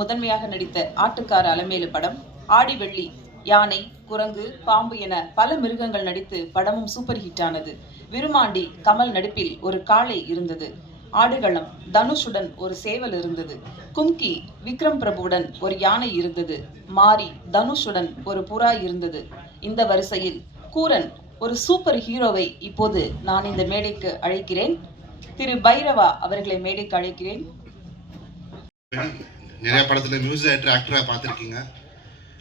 முதன்மையாக நடித்த ஆட்டுக்கார அலமேலு படம் ஆடி வெள்ளி யானை குரங்கு பாம்பு என பல மிருகங்கள் நடித்து படமும் சூப்பர் ஹிட் ஆனது. விருமாண்டி கமல் நடிப்பில் ஒரு காளை இருந்தது. ஆடுகளம் தனுஷுடன் ஒரு சேவல் இருந்தது. கும்கி விக்ரம் பிரபுவுடன் ஒரு யானை இருந்தது. மாரி தனுஷுடன் ஒரு புறா இருந்தது. இந்த வரிசையில் கூரன் ஒரு சூப்பர் ஹீரோவை இப்போது நான் இந்த மேடைக்கு அழைக்கிறேன். திரு பைரவா அவர்களை மேடைக்கு அழைக்கிறேன். நிறைய படத்தில் மியூசிக் டைரக்டர் ஆக்டராக பார்த்துருக்கீங்க.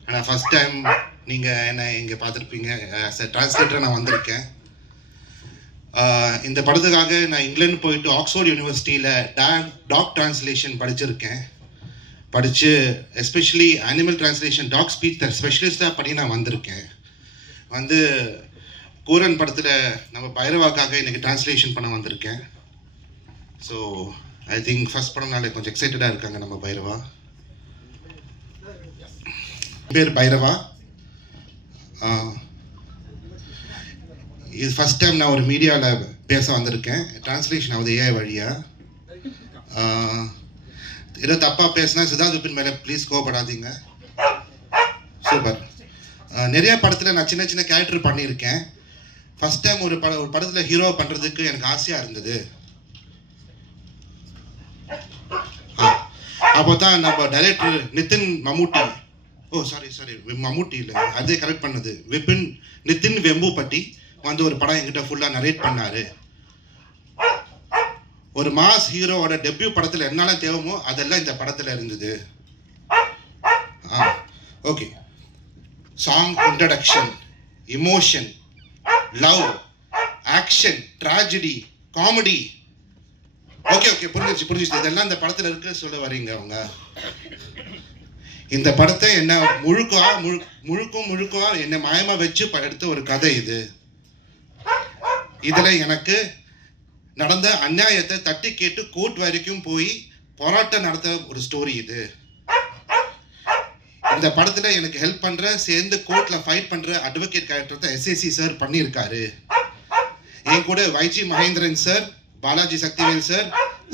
ஆனால் ஃபஸ்ட் டைம் நீங்கள் என்னை இங்கே பார்த்துருப்பீங்க? ஆஸ் எ டிரான்ஸ்லேட்டராக நான் வந்திருக்கேன். இந்த படத்துக்காக நான் இங்கிலாந்து போயிட்டு ஆக்ஸ்ஃபோர்ட் யூனிவர்சிட்டியில் டா டாக் டிரான்ஸ்லேஷன் படிச்சிருக்கேன். படித்து especially animal translation dog speech ஸ்பெஷலிஸ்டாக பண்ணி நான் வந்திருக்கேன். வந்து கூரன் படத்தில் நம்ம பைரவாக்காக இன்றைக்கி டிரான்ஸ்லேஷன் பண்ண வந்திருக்கேன். ஸோ ஐ திங்க் ஃபர்ஸ்ட் படம்னாலே கொஞ்சம் எக்ஸைட்டடாக இருக்காங்க நம்ம பைரவா. பேர் பைரவா. இது ஃபர்ஸ்ட் டைம் நான் ஒரு மீடியாவில் பேச வந்திருக்கேன். டிரான்ஸ்லேஷன் ஆகுது ஏஐ வழியா. ஏதோ தப்பாக பேசினா சித்தார்த்துப்பின் மேலே ப்ளீஸ் கோவப்படாதீங்க. சூப்பர் நிறைய படத்தில் நான் சின்ன சின்ன கேரக்டர் பண்ணியிருக்கேன். ஃபஸ்ட் டைம் ஒரு பட ஒரு படத்தில் ஹீரோ பண்ணுறதுக்கு எனக்கு ஆசையாக இருந்தது. Ah. அப்போ தான் நம்ம director Nitin Mammootty. Oh sorry sorry Mammootty இல்லை. அதே கரெக்ட் பண்ணது. விபின் நிதின் வெம்புப்பட்டி வந்து ஒரு படம் என்கிட்ட ஃபுல்லாக நரேட் பண்ணார். ஒரு மாஸ் ஹீரோவோட டெபியூ படத்தில் என்னெல்லாம் தேவைமோ அதெல்லாம் இந்த படத்தில் இருந்தது. ஆ okay song introduction emotion love action tragedy comedy okay okay புரிஞ்சிச்சு புரிஞ்சிச்சு. இதெல்லாம் இந்த படத்தில் இருக்கு சொல்ல வரீங்க அவங்க. இந்த படத்தை என்ன முழுக்கா முழு முழுக்கும் முழுக்கா என்ன மாயமா வச்சு எடுத்த ஒரு கதை இது. இதில் எனக்கு நடந்த அநியாயத்தை தட்டி கேட்டு கோர்ட் வரைக்கும் போய் போராட்டம் நடத்த ஒரு ஸ்டோரி இது. இந்த படத்தில் எனக்கு ஹெல்ப் பண்ணுற சேர்ந்து கோர்ட்டில் ஃபைட் பண்ணுற அட்வொகேட் கேரக்டர் தான் எஸ்எஸ்சி சார் பண்ணியிருக்காரு. என் கூட YG Mahendran sir Balaji Sakthivel sir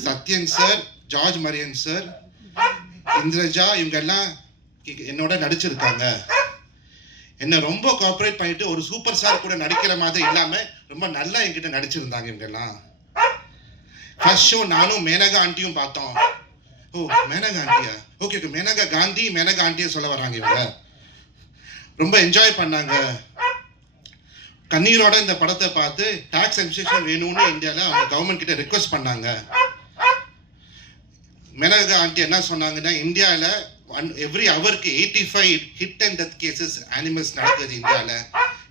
Sathyan sir George Maryan sir Indraja இவங்க எல்லாம் என்னோட நடிச்சிருக்காங்க. என்ன ரொம்ப கோஆப்ரேட் பண்ணிட்டு ஒரு சூப்பர் ஸ்டார் கூட நடிக்கிற மாதிரி இல்லாம ரொம்ப நல்லா என்கிட்ட நடிச்சிருந்தாங்க இவங்க எல்லாம். ஃபர்ஸ்ட் ஷோ நானும் மேனகா ஆண்டியும் பார்த்தோம். ஓ மேனகா ஆண்டியா ஓகே ஓகே மேனகா காந்தி மேனகா ஆண்டியை சொல்ல வராங்க இவங்க. ரொம்ப என்ஜாய் பண்ணாங்க. கண்ணீரோட இந்த படத்தை பார்த்து டாக்ஸ் எக்ஸிபிஷன் வேணும்னு இந்தியாவில் அவங்க கவர்மெண்ட் கிட்ட ரிக்வஸ்ட் பண்ணாங்க. மேனகா ஆண்டி என்ன சொன்னாங்கன்னா இந்தியாவில் ஒன் எவ்ரி ஹவருக்கு eighty five hit and death cases animals நடக்குது இந்தியாவில்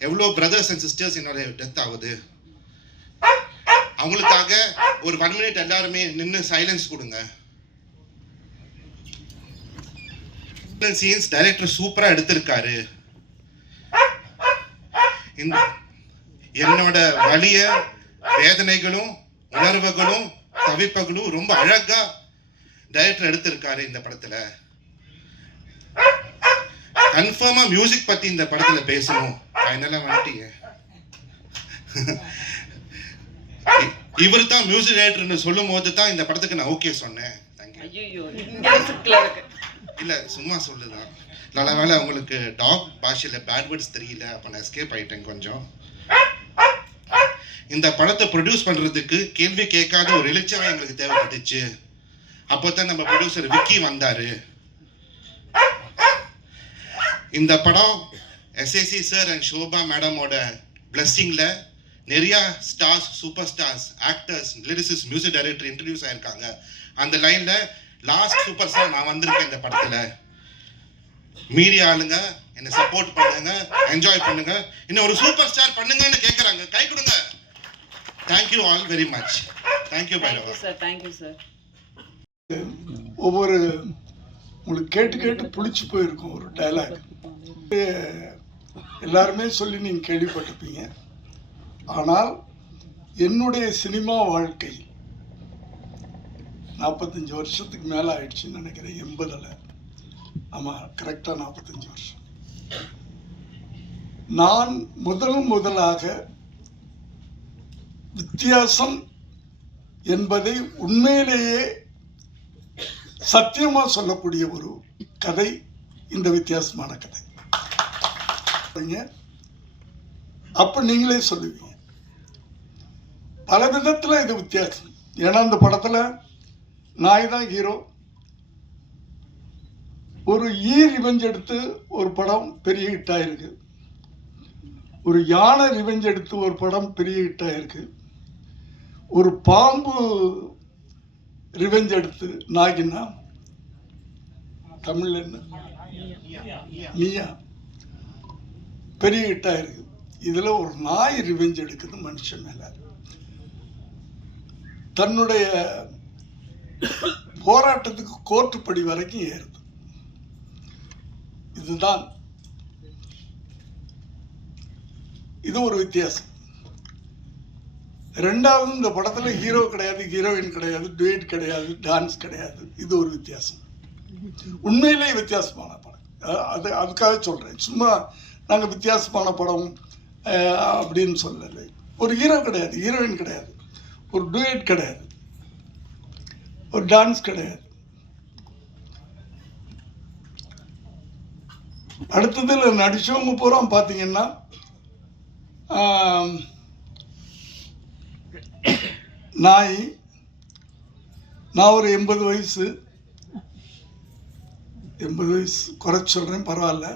எவ்வளோ பிரதர்ஸ் அண்ட் சிஸ்டர்ஸ் என்னோட டெத் ஆகுது. அவங்களுக்காக ஒரு ஒன் மினிட் எல்லாருமே நின்று சைலன்ஸ் கொடுங்க. சீன்ஸ் டைரக்டர் சூப்பராக எடுத்திருக்காரு. இந்த என்னோட வலிய வேதனைகளும் உணர்வுகளும் தவிப்புகளும் ரொம்ப அழகா டைரக்டர் எடுத்திருக்காரு இந்த படத்துல. கன்ஃபார்மா மியூசிக் பத்தி இந்த படத்துல பேசணும். ஃபைனலா வந்துட்டீங்க. இவர் தான் மியூசிக் டைரக்டர்னு சொல்லும் போது தான் இந்த படத்துக்கு நான் ஓகே சொன்னேன். இல்ல சும்மா சொல்லுதான் நல்ல வேளை உங்களுக்கு டாக் பாஷையில பேட் வேர்ட்ஸ் தெரியல அப்ப நான் எஸ்கேப் ஆயிட்டேன் கொஞ்சம். இந்த படத்தை ப்ரொடியூஸ் பண்ணுறதுக்கு கேள்வி கேட்காத ஒரு எழுச்சியாக எங்களுக்கு தேவைப்பட்டுச்சு. அப்போதான் நம்ம ப்ரொடியூசர் விக்கி வந்தார். இந்த படம் எஸ்ஏசி சார் அண்ட் ஷோபா மேடமோட பிளஸ்ஸிங்கில் நிறையா stars super stars actors lyricists music director introduce ஆயிருக்காங்க. அந்த லைனில் லாஸ்ட் சூப்பர் ஸ்டார் நான் வந்திருக்கேன் இந்த படத்தில். மீடியா ஆளுங்க என்னை சப்போர்ட் பண்ணுங்க என்ஜாய் பண்ணுங்க. இன்னும் ஒரு சூப்பர் ஸ்டார் பண்ணுங்கன்னு கேட்குறாங்க கை கொடுங்க. Thank you all very much thank you thank you sir thank you sir ஒவ்வொரு உங்களுக்கு கேட்டு கேட்டு புளிச்சு போயிருக்கும் ஒரு டைலாக் எல்லாருமே சொல்லி நீங்கள் கேள்விப்பட்டிருப்பீங்க. ஆனால் என்னுடைய சினிமா வாழ்க்கை நாற்பத்தஞ்சு வருஷத்துக்கு மேலே ஆயிடுச்சுன்னு நினைக்கிறேன். எண்பதில். ஆமாம் கரெக்டாக நாற்பத்தஞ்சு வருஷம். நான் முதல் முதலாக வித்தியாசம் என்பதை உண்மையிலேயே சத்தியமாக சொல்லக்கூடிய ஒரு கதை இந்த வித்தியாசமான கதை. அப்போ நீங்களே சொல்லுவீங்க. பல விதத்தில் இது வித்தியாசம். ஏன்னா அந்த படத்தில் நாய் தான் ஹீரோ. ஒரு ஈ ரிவெஞ்ச் எடுத்து ஒரு படம் பெரிய ஹிட்டாக இருக்குது ஒரு யானை ரிவெஞ்ச் எடுத்து ஒரு படம் பெரிய ஹிட்டாக இருக்குது ஒரு பாம்பு ரிவெஞ்ச் எடுத்து நாகினா தமிழ் என்ன? மியா. பெரிய ஹிட் இருக்குது இதில் ஒரு நாய் ரிவெஞ்ச் எடுக்குது மனுஷன் மேல. தன்னுடைய போராட்டத்துக்கு கோர்ட்டுப்படி வரைக்கும் ஏறுது. இதுதான். இது ஒரு வித்தியாசம். ரெண்டாவது இந்த படத்தில் ஹீரோ கிடையாது ஹீரோயின் கிடையாது டுவேட் கிடையாது டான்ஸ் கிடையாது. இது ஒரு வித்தியாசம். உண்மையிலேயே வித்தியாசமான படம். அது அதுக்காக சொல்கிறேன் சும்மா நாங்கள் வித்தியாசமான படம் அப்படின்னு சொல்லலை. ஒரு ஹீரோ கிடையாது ஹீரோயின் கிடையாது. ஒரு டுவேட் கிடையாது. ஒரு டான்ஸ் கிடையாது. அடுத்ததில் நடிச்சவங்க பூரா பார்த்தீங்கன்னா நாய் நான் ஒரு எண்பது வயசு. எண்பது வயசு குறை சொல்கிறேன் பரவாயில்ல.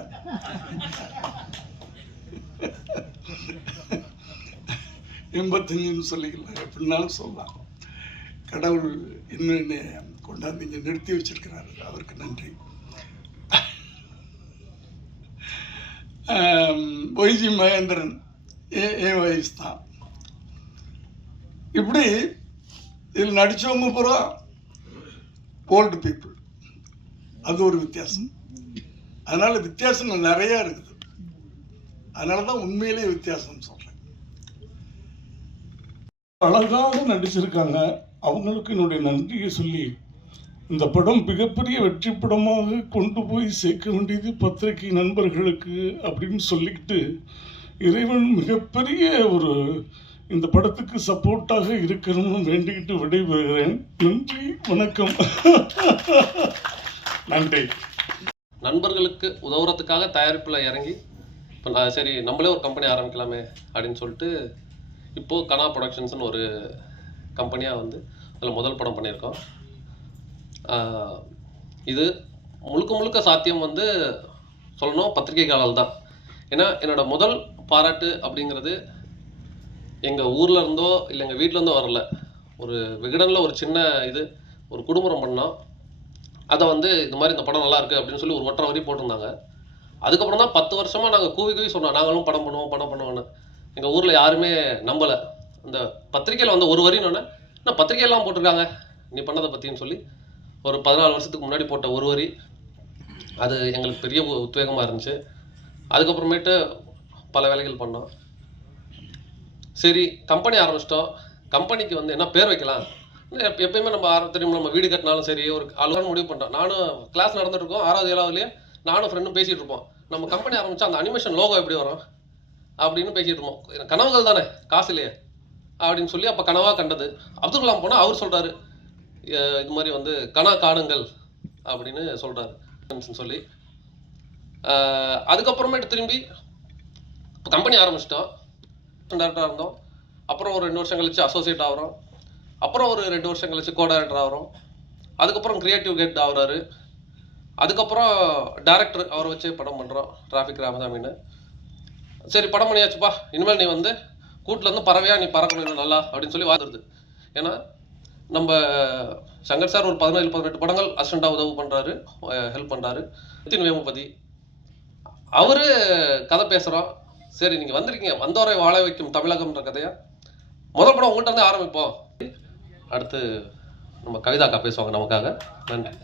எண்பத்தஞ்சுன்னு சொல்லிக்கலாம் எப்படினாலும் சொல்லலாம். கடவுள் இன்னும் என்னை கொண்டாந்து இங்கே நிறுத்தி வச்சிருக்கிறாரு. அவருக்கு நன்றி. ஒய்ஜி மகேந்திரன் ஏ ஏ வயசு தான் இப்படி இதில் நடித்தவங்க பூரா ஓல்டு பீப்புள் அது ஒரு வித்தியாசம். அதனால வித்தியாசங்கள் நிறைய இருக்குது. அதனால தான் உண்மையிலேயே வித்தியாசம் சொல்கிறேன் அழகாக நடிச்சிருக்காங்க. அவங்களுக்கு என்னுடைய நன்றியை சொல்லி இந்த படம் மிகப்பெரிய வெற்றி படமாக கொண்டு போய் சேர்க்க வேண்டியது பத்திரிகை நண்பர்களுக்கு அப்படின்னு சொல்லிக்கிட்டு இறைவன் மிகப்பெரிய ஒரு இந்த படத்துக்கு சப்போர்ட்டாக இருக்கணும்னு வேண்டிக்கிட்டு விடைபெறுகிறேன். நன்றி வணக்கம். நன்றி. நண்பர்களுக்கு உதவுறதுக்காக தயாரிப்பில் இறங்கி இப்போ நான் சரி நம்மளே ஒரு கம்பெனி ஆரம்பிக்கலாமே அப்படின்னு சொல்லிட்டு இப்போது கனா ப்ரொடக்ஷன்ஸ்னு ஒரு கம்பெனியாக வந்து அதில் முதல் படம் பண்ணியிருக்கோம். இது முழுக்க முழுக்க சாத்தியம் வந்து சொல்லணும் பத்திரிகைகளால் தான். ஏன்னா என்னோட முதல் பாராட்டு அப்படிங்கிறது எங்கள் ஊரில் இருந்தோ இல்லை எங்கள் வீட்டில் இருந்தோ வரல. ஒரு விகடனில் ஒரு சின்ன இது ஒரு குடும்பம் பண்ணோம் அதை வந்து இந்த மாதிரி இந்த படம் நல்லா இருக்குது அப்படின்னு சொல்லி ஒரு ஒற்றை வரி போட்டிருந்தாங்க. அதுக்கப்புறம் தான் பத்து வருஷமாக நாங்கள் கூவி கூவி சொன்னோம் நாங்களும் படம் பண்ணுவோம் படம் பண்ணுவோன்னு எங்கள் ஊரில் யாருமே நம்பலை. அந்த பத்திரிக்கையில் வந்து ஒரு வரின்னு என்ன பத்திரிக்கையெல்லாம் போட்டிருக்காங்க? நீ பண்ணதை பற்றின்னு சொல்லி ஒரு பதினாலு வருஷத்துக்கு முன்னாடி போட்ட ஒரு வரி. அது எங்களுக்கு பெரிய உத்வேகமாக இருந்துச்சு. அதுக்கப்புறமேட்டு பல வேலைகள் பண்ணோம். சரி கம்பெனி ஆரம்பிச்சிட்டோம். கம்பெனிக்கு வந்து என்ன பேர் வைக்கலாம். எப்பயுமே நம்ம ஆர- தெரியும் நம்ம வீடு கட்டினாலும் சரி ஒரு அலுவலகம் முடிவு பண்ணிட்டோம். நானும் கிளாஸ் நடந்துட்டு இருக்கோம். ஆறாவது ஏழாவதுலேயே நானும் ஃப்ரெண்டும் பேசிகிட்டு இருப்போம். நம்ம கம்பெனி ஆரம்பிச்சா அந்த அனிமேஷன் லோகோ எப்படி வரும்? அப்படின்னு பேசிகிட்டு இருப்போம். கனவுகள் தானே காசு இல்லையே அப்படின்னு சொல்லி அப்போ கனவாக கண்டது. அப்துல் கலாம் போனால் அவர் சொல்கிறாரு இது மாதிரி வந்து கனா காணுங்கள் அப்படின்னு சொல்கிறாரு சொல்லி. அதுக்கப்புறமேட்டு திரும்பி கம்பெனி ஆரம்பிச்சிட்டோம். டேரக்டராக இருந்தோம். அப்புறம் ஒரு ரெண்டு வருஷம் கழிச்சு அசோசியேட் ஆகிறோம். அப்புறம் ஒரு ரெண்டு வருஷம் கழிச்சு கோ டேரக்டர் ஆகிறோம். அதுக்கப்புறம் கிரியேட்டிவ் கேட் ஆகுறாரு. அதுக்கப்புறம் டேரக்டர் அவரை வச்சே படம் பண்ணுறோம் டிராஃபிக் ராமசாமின்னு. சரி படம் பண்ணியாச்சுப்பா. இனிமேல் நீ வந்து கூட்டில் இருந்து பறவையாக நீ பறக்கணும் நல்லா அப்படின்னு சொல்லி வாழ்ந்துருது ஏன்னா நம்ம சங்கர் சார் ஒரு பதினேழு பதினெட்டு படங்கள் அசிஸ்டண்டாக உதவு பண்ணுறாரு ஹெல்ப் பண்ணுறாரு நித்தின் வேமபதி. அவரு கதை பேசுகிறோம் சரி நீங்கள் வந்திருக்கீங்க. வந்தோரை வாழ வைக்கும் தமிழகம்ன்ற கதையா? முதல் படம் உங்கள்கிட்ட இருந்து ஆரம்பிப்போம். அடுத்து நம்ம கவிதாக்கா பேசுவாங்க நமக்காக. நன்றி.